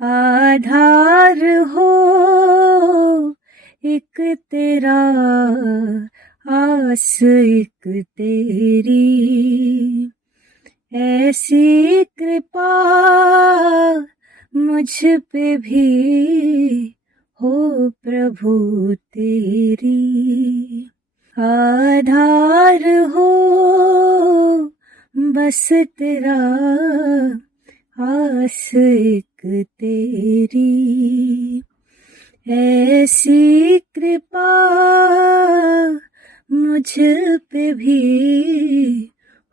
आधार हो एक तेरा, आस एक तेरी, ऐसी कृपा मुझ पे भी हो प्रभु तेरी। आधार हो बस तेरा, आस एक तेरी, ऐसी कृपा मुझ पे भी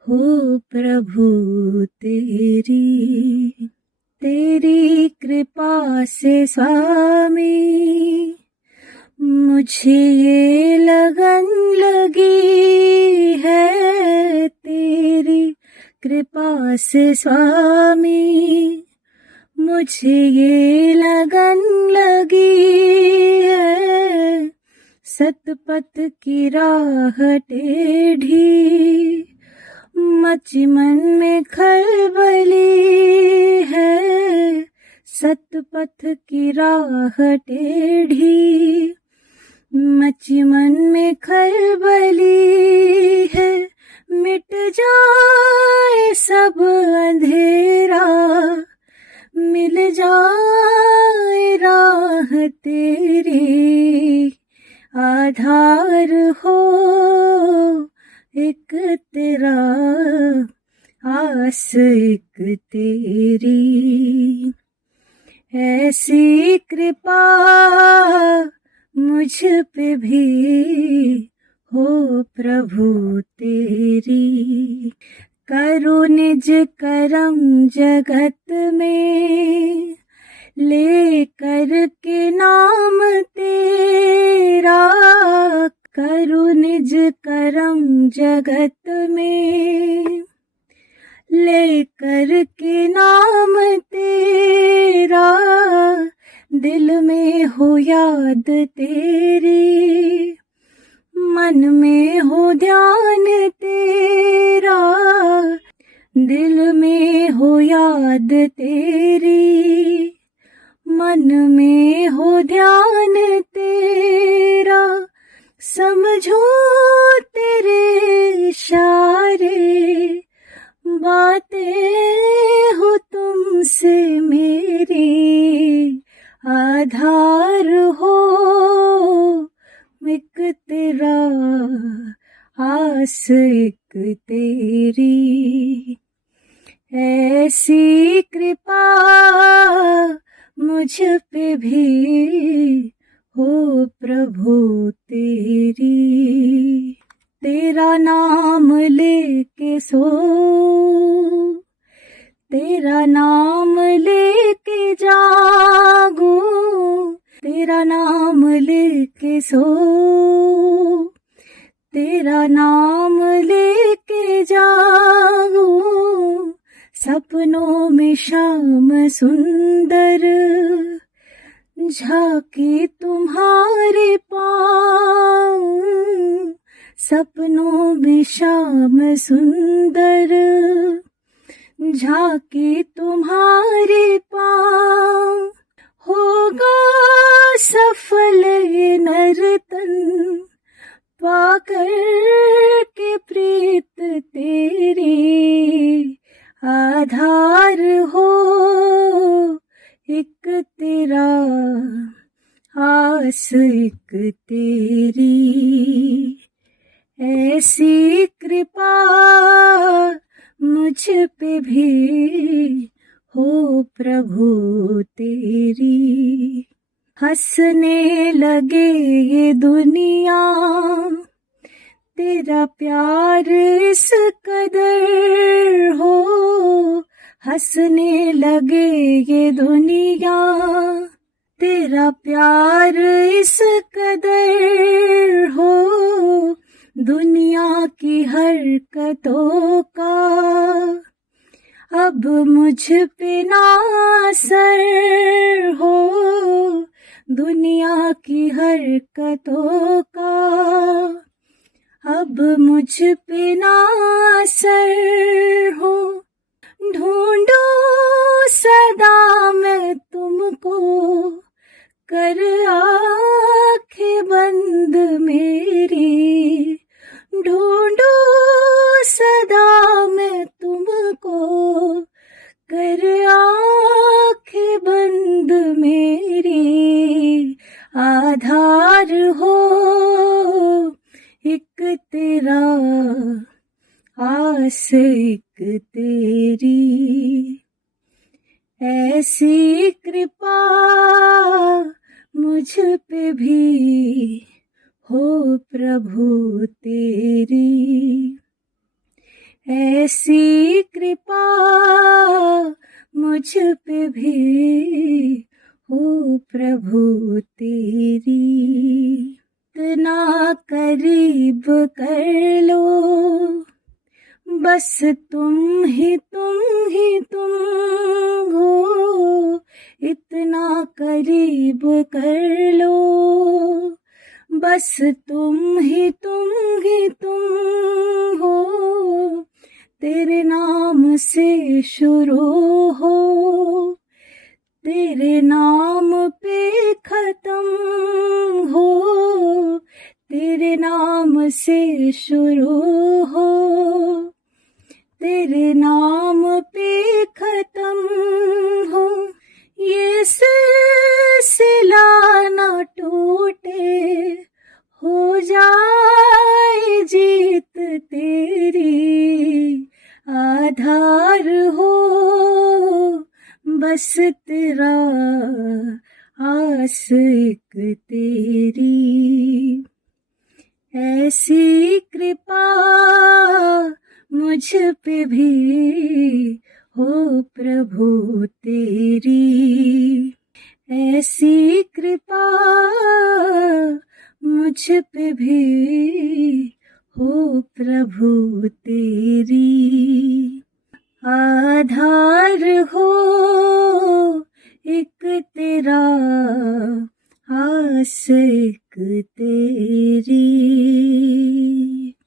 हो प्रभु तेरी। तेरी कृपा से स्वामी मुझे ये लगन लगी है, तेरी कृपा से स्वामी मुझे ये लगन लगी है। सतपथ की राह टेढ़ी मची मन में खलबली है। सतपथ की राह टेढ़ी मची मन में खलबली है। मिट जाए सब अंधेरा, मिल जाए राह तेरी। आधार हो एक तेरा, आस एक तेरी, ऐसी कृपा मुझ पे भी हो प्रभु तेरी। करो निज करम जगत में, ले कर के नाम तेरा। करो निज करम जगत में, ले कर के नाम तेरा। दिल में हो याद तेरी, मन में हो ध्यान तेरा। दिल में हो याद तेरी, मन में हो ध्यान तेरा। समझो तेरे इशारे, बातें हो तुमसे मेरी। आधार हो एक तेरा, आस एक तेरी, ऐसी कृपा मुझ पे भी हो प्रभु तेरी। तेरा नाम लेके सो, तेरा नाम लेके जागो, तेरा नाम लेके सो, तेरा नाम लेके जागो। सपनों में शाम सुंदर झांकी तुम्हारे पाँव। सपनों में शाम सुंदर झांकी तुम्हारे पाँव। होगा सफल ये नर्तन पाकर के प्रीत तेरी। आधार हो एक तेरा, आस एक तेरी, ऐसी कृपा मुझ पे भी हो प्रभु तेरी। हंसने लगे ये दुनिया, तेरा प्यार इस कदर हो। हंसने लगे ये दुनिया, तेरा प्यार इस कदर हो। दुनिया की हरकतों का अब मुझ पे ना असर हो। दुनिया की हरकतों का अब मुझ पे ना असर हो। ढूंढो सदा मैं तुम तुमको, कर आंखें बंद मेरी, ढूंढू सदा मैं तुमको, कर आंखें बंद मेरी। आधार हो एक तेरा, आस एक तेरी, ऐसी कृपा मुझ पे भी हो प्रभु तेरी, ऐसी कृपा मुझ पे भी हो प्रभु तेरी। इतना करीब कर लो, बस तुम ही तुम हो, इतना करीब कर लो, बस तुम ही तुम हो, तेरे नाम से शुरू हो, तेरे नाम पे खत्म हो, तेरे नाम से शुरू हो, तेरे नाम पे खत्म हो। ये सिलसिला ना टूटे, हो जाए जीत तेरी। आधार हो बस तेरा, आस एक तेरी, ऐसी कृपा मुझ पे भी हो प्रभु तेरी, ऐसी कृपा मुझ पे भी हो प्रभु तेरी। आधार हो एक तेरा, आस एक तेरी।